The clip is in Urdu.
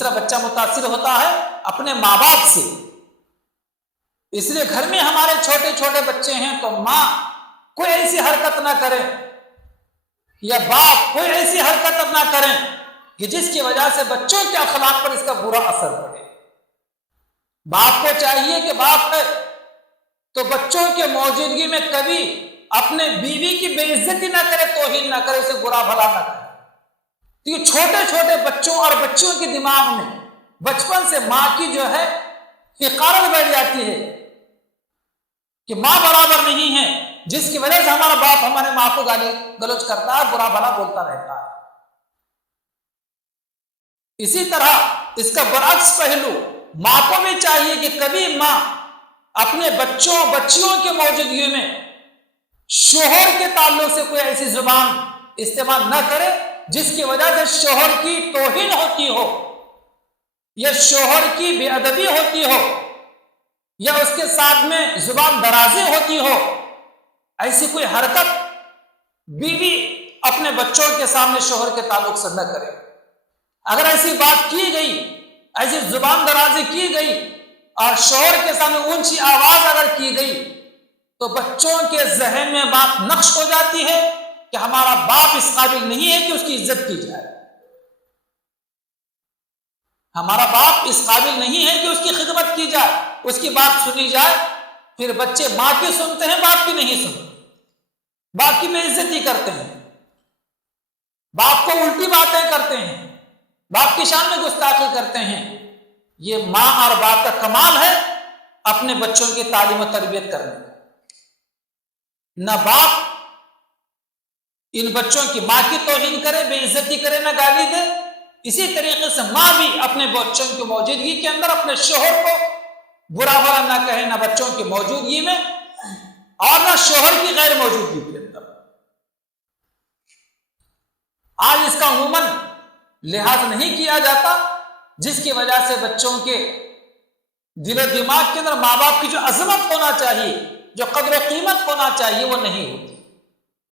دوسرا بچہ متاثر ہوتا ہے اپنے ماں باپ سے. اس لیے گھر میں ہمارے چھوٹے چھوٹے بچے ہیں تو ماں کوئی ایسی حرکت نہ کرے یا باپ کوئی ایسی حرکت نہ کریں کہ جس کی وجہ سے بچوں کے اخلاق پر اس کا برا اثر پڑے. باپ کو چاہیے کہ باپ ہے تو بچوں کے موجودگی میں کبھی اپنے بیوی کی بے عزتی نہ کرے، توہین نہ کرے، اسے برا بھلا نہ کرے. کیونکہ چھوٹے چھوٹے بچوں اور بچیوں کے دماغ میں بچپن سے ماں کی جو ہے حقارت بیٹھ جاتی ہے کہ ماں برابر نہیں ہے، جس کی وجہ سے ہمارا باپ ہمارے ماں کو گالی گلوچ کرتا ہے، برا بھلا بولتا رہتا ہے. اسی طرح اس کا برعکس پہلو، ماں کو بھی چاہیے کہ کبھی ماں اپنے بچوں بچیوں کے موجودگی میں شوہر کے تعلق سے کوئی ایسی زبان استعمال نہ کرے جس کی وجہ سے شوہر کی توہین ہوتی ہو یا شوہر کی بے ادبی ہوتی ہو یا اس کے ساتھ میں زبان درازی ہوتی ہو. ایسی کوئی حرکت بیوی اپنے بچوں کے سامنے شوہر کے تعلق سے نہ کرے. اگر ایسی بات کی گئی، ایسی زبان درازی کی گئی اور شوہر کے سامنے اونچی آواز اگر کی گئی تو بچوں کے ذہن میں بات نقش ہو جاتی ہے کہ ہمارا باپ اس قابل نہیں ہے کہ اس کی عزت کی جائے، ہمارا باپ اس قابل نہیں ہے کہ اس کی خدمت کی جائے، اس کی بات سنی جائے. پھر بچے ماں کی سنتے ہیں، باپ کی نہیں سنتے، باپ کی بے عزتی کرتے ہیں، باپ کو الٹی باتیں کرتے ہیں، باپ کی شان میں گستاخی کرتے ہیں. یہ ماں اور باپ کا کمال ہے اپنے بچوں کی تعلیم و تربیت کرنے کا. نہ باپ ان بچوں کی ماں کی توہین کرے، بے عزتی کرے، نہ گالی دے. اسی طریقے سے ماں بھی اپنے بچوں کی موجودگی کے اندر اپنے شوہر کو برا بھلا نہ کہے، نہ بچوں کی موجودگی میں اور نہ شوہر کی غیر موجودگی کے اندر. آج اس کا عموماً لحاظ نہیں کیا جاتا، جس کی وجہ سے بچوں کے دل و دماغ کے اندر ماں باپ کی جو عظمت ہونا چاہیے، جو قدر و قیمت ہونا چاہیے، وہ نہیں ہوتی.